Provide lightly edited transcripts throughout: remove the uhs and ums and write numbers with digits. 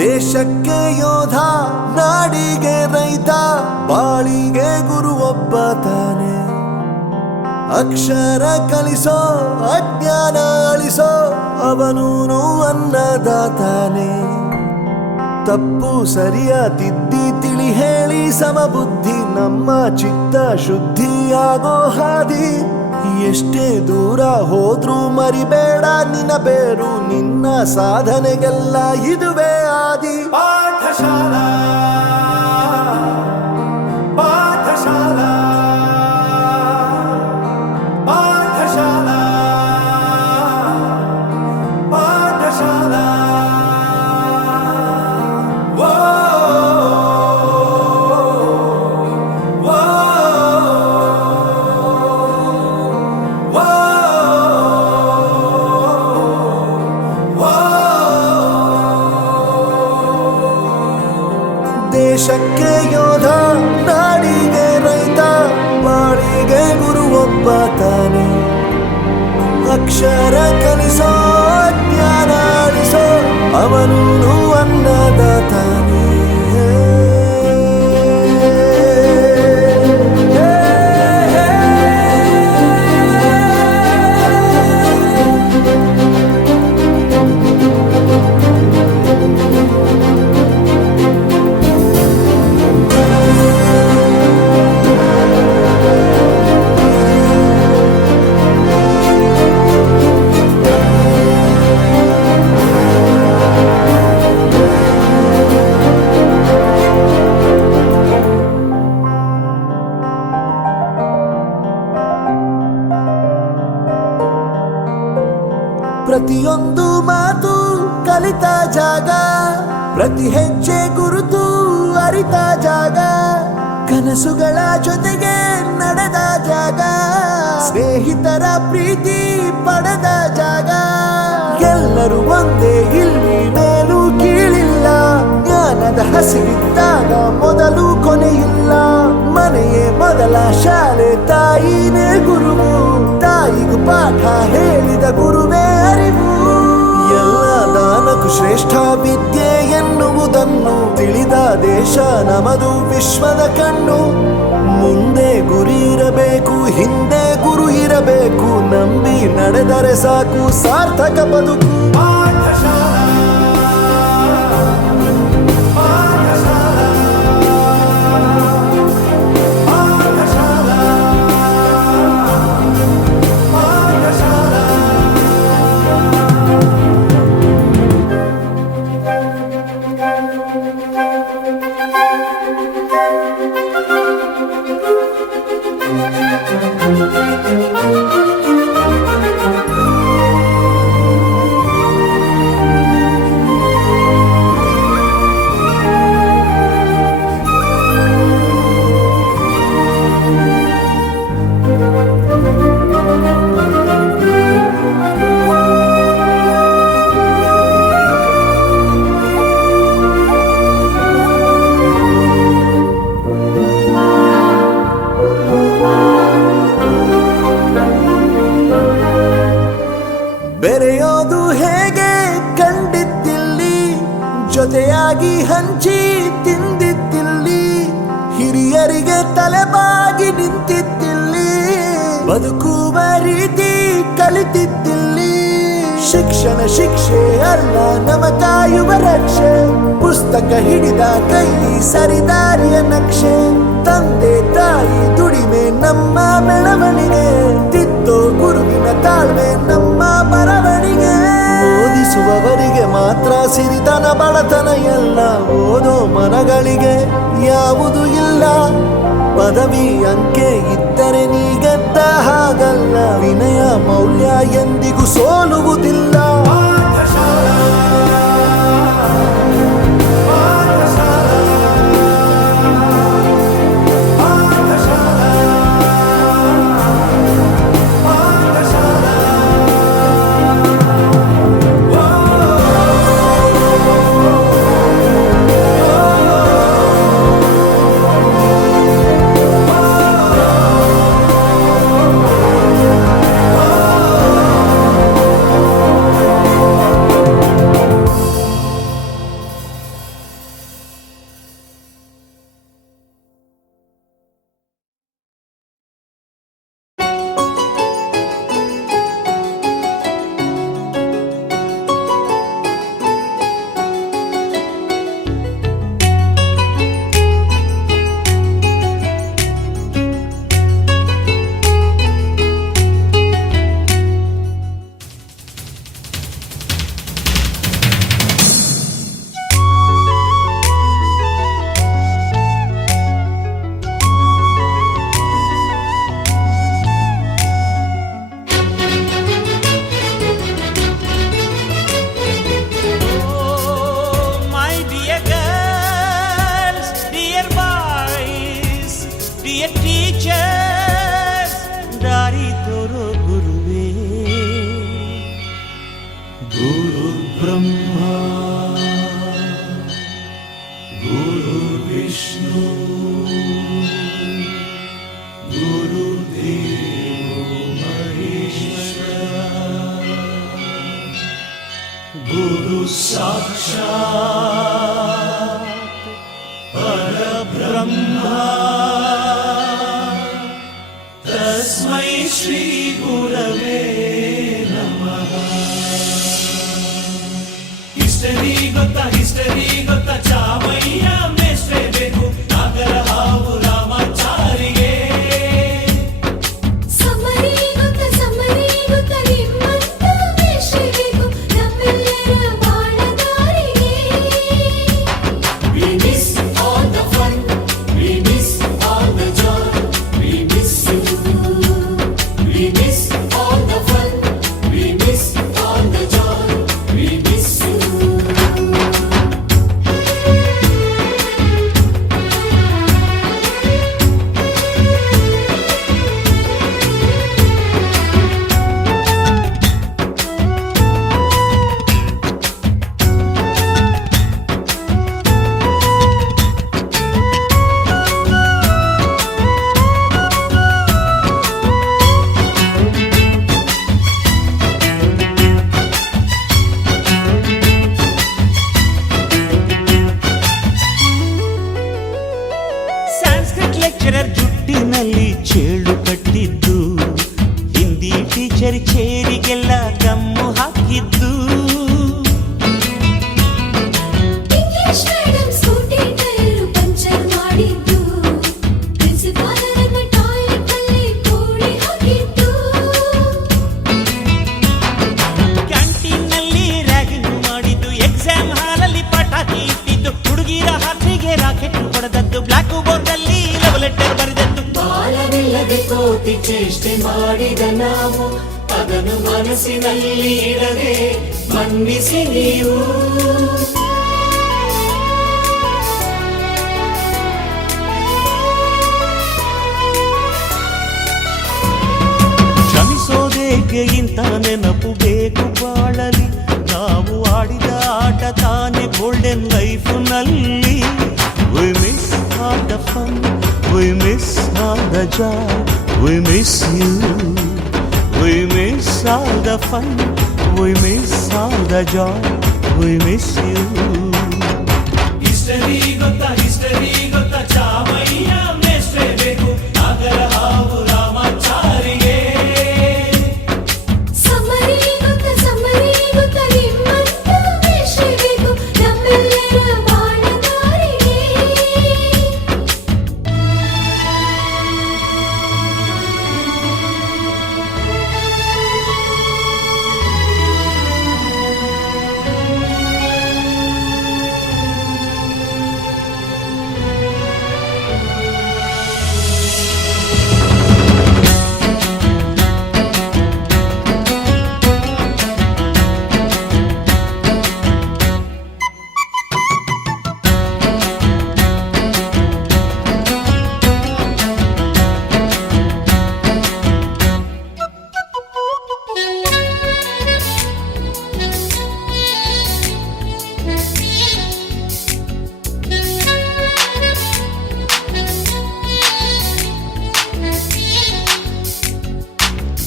ದೇಶಕ್ಕೆ ಯೋಧ, ನಾಡಿಗೆ ರೈತ, ಬಾಳಿಗೆ ಗುರು ಒಬ್ಬ ತಾನೆ. ಅಕ್ಷರ ಕಲಿಸೋ, ಅಜ್ಞಾನ ಅಳಿಸೋ, ಅವನೂನು ಅನ್ನದಾತಾನೆ. ತಪ್ಪು ಸರಿಯ ತಿದ್ದಿ ತಿಳಿ ಹೇಳಿ ಸಮಬುದ್ಧಿ ನಮ್ಮ ಚಿತ್ತ ಶುದ್ಧಿಯಾಗೋ ಹಾದಿ. ಎಷ್ಟೇ ದೂರ ಹೋದ್ರೂ ಮರಿಬೇಡ ನಿನ್ನ ಬೇರು, ನಿನ್ನ ಸಾಧನೆಗೆಲ್ಲ ಇದುವೇ ಆದಿ. ಪಾಠಶಾಲಾ ಪಾಠಶಾಲಾ ಪಾಠಶಾಲಾ ಪಾಠಶಾಲಾ. ದೇಶಕ್ಕೆ ಯೋಧ, ನಾಡಿಗೆ ರೈತ, ಬಾಳಿಗೆ ಗುರು ಒಬ್ಬ ತಾನೆ. ಅಕ್ಷರ ಕಲಿಸೋ, ಜ್ಞಾನ ಅಳಿಸೋ, ಅವನೂನು ಅನ್ನದಾತಾನೆ. ಪ್ರತಿಯೊಂದು ಮಾತು ಕಲಿತ ಜಾಗ, ಪ್ರತಿ ಹೆಜ್ಜೆ ಗುರುತು ಅರಿತ ಜಾಗ, ಕನಸುಗಳ ಜೊತೆಗೆ ನಡೆದ ಜಾಗ, ಸ್ನೇಹಿತರ ಪ್ರೀತಿ ಪಡೆದ ಜಾಗ. ಎಲ್ಲರೂ ಒಂದೇ, ಇಲ್ಲಿ ಮೇಲೂ ಕೀಳಿಲ್ಲ, ಜ್ಞಾನದ ಹಸಿವಿದ್ದಾಗ ಮೊದಲು ಕೊನೆಯಿಲ್ಲ. ಮನೆಯೇ ಮೊದಲ ಶಾಲೆ, ತಾಯಿನೇ ಗುರುವು, ತಾಯಿಗೂ ಪಾಠ ಹೇಳಿದ ಗುರುವೇ ಅರಿವು. ಎಲ್ಲ ದಾನಕ್ಕೂ ಶ್ರೇಷ್ಠ ವಿದ್ಯೆ ಎನ್ನುವುದನ್ನು ತಿಳಿದ ದೇಶ ನಮದು ವಿಶ್ವದ ಕಣ್ಣು. ಮುಂದೆ ಗುರಿ ಇರಬೇಕು, ಹಿಂದೆ ಗುರು ಇರಬೇಕು, ನಂಬಿ ನಡೆದರೆ ಸಾಕು ಸಾರ್ಥಕ ಬದುಕು. ಬೆರೆಯೋದು ಹೇಗೆ ಕಂಡಿದ್ದಿಲ್ಲಿ, ಜೊತೆಯಾಗಿ ಹಂಚಿ ತಿಂದಿದ್ದಿಲ್ಲಿ, ಹಿರಿಯರಿಗೆ ತಲೆಬಾಗಿ ನಿಂತಿದ್ದಿಲ್ಲಿ, ಬದುಕುವ ರೀತಿ ಕಲಿತಿದ್ದಿಲ್ಲಿ. ಶಿಕ್ಷಣ ಶಿಕ್ಷೆ ಅಲ್ಲ, ನಮ ಕಾಯುವ ರಕ್ಷೆ, ಪುಸ್ತಕ ಹಿಡಿದ ಕೈ ಸರಿದಾರಿಯ ನಕ್ಷೆ. ತಂದೆ ತಾಯಿ ದುಡಿಮೆ ನಮ್ಮ ಬೆಳವಣಿಗೆ, ತಿದ್ದೋ ಗುರುವಿನ ತಾಳ್ಮೆ ನಮ್ಮ ಬರವಣಿಗೆ. ಓದಿಸುವವರಿಗೆ ಮಾತ್ರ ಸಿರಿತನ ಬಡತನ ಎಲ್ಲ, ಓದೋ ಮನಗಳಿಗೆ ಯಾವುದು ಇಲ್ಲ. ಪದವಿ ಅಂಕೆ ಇದ್ದರೆ ನೀ ಗೆದ್ದ ಹಾಗಲ್ಲ, ವಿನಯ ಮೌಲ್ಯ ಎಂದಿಗೂ ಸೋಲುವುದಿಲ್ಲ. गुरुर्विष्णु गुरुदेवो महेश्वरः गुरु साक्षात् परब्रह्मा तस्मै श्री गुरवे नमः। ಹಿಸ್ಟರಿ ಗೊತ್ತಾ ಚಾಮಯ್ಯ ಮೇಷ್ಟ್ರೆ ಬೇಕು ನಾಗರ ಹಾವು ರಾಮಾಚಾರಿಗೆ. ಸಮರಿ ಗೊತ್ತ ನಿಮ್ಮಂತ ಮೇಷ್ಟ್ರೆ ಬೇಕು ನಮ್ಮೆಲ್ಲರ ಬಾಳದಾರಿಗೆ. We miss all the fun, we miss all the joy, we miss you. We miss all the fun, we miss all the joy, we miss you. Sanskrit lecturer ಜುಟ್ಟಿನಲ್ಲಿ ಚೇಳು ಕಟ್ಟಿದ್ದು, ಹಿಂದಿ ಟೀಚರ್ ಚೇರಿಗೆಲ್ಲ ಗಮ್ಮು ಹಾಕಿದ್ದು, English madam scooty tyre puncture ಮಾಡಿದ್ದು, ಪ್ರಿನ್ಸಿಪಾಲರನ್ನ toilet ಅಲ್ಲಿ ಕೋಳಿ ಹಾಕಿದ್ದು, ಕ್ಯಾಂಟೀನ್ನಲ್ಲಿ ರ್ಯಾಗಿಂಗ್ ಮಾಡಿದ್ದು, ಎಕ್ಸಾಮ್ ಹಾಲಲ್ಲಿ ಪಟಾಕಿ ಇಟ್ಟಿದ್ದು, ಹುಡುಗಿರ ಹಾಸಿಗೆ ರಾಕೆಟ್ ಹೊಡೆದದ್ದು, ಬ್ಲಾಕ್ ಬೋರ್ಡ್ ಅಲ್ಲಿ ಲವ್ ಲೆಟರ್ ಬರೆದದ್ದು. ಬಾಲವಿಲ್ಲದೆ ಕೋಟಿ ಚೇಷ್ಟೆ ಮಾಡಿದ ನಾವು ಅದನ್ನು ಮನಸ್ಸಿನಲ್ಲಿ ಇಡದೆ ಮನ್ನಿಸಿ ನೀವು. ಕ್ಷಮಿಸೋದೇಕೆ ಇಂಥ ನೆನಪು ಬೇಕು ಬಾಳಲಿ, ನಾವು ಆಡಿದ ಆಟ ತಾನೆ golden ಲೈಫ್ನಲ್ಲಿ. We miss all the fun, we miss all the joy, we miss you. We miss all the fun, we miss all the joy, we miss you. History ಗೊತ್ತಾ ಚಾಮಯ್ಯ ಮೇಷ್ಟ್ರೆ ಬೇಕು ನಾಗರ ಹಾವು ರಾಮಾಚಾರಿಗೆ. ಸಮರಿ ಗೊತ್ತ ನಿಮ್ಮಂತ ಮೇಷ್ಟ್ರೆ ಬೇಕು ನಮ್ಮೆಲ್ಲರ ಬಾಳದಾರಿಗೆ.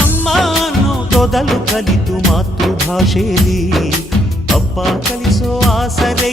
ಅಮ್ಮ ಅನ್ನೋದೊದಲು ಕಲಿತು ಮಾತೃಭಾಷೆಯಲ್ಲಿ, ಅಪ್ಪ ಕಲಿಸೋ ಆಸರೆ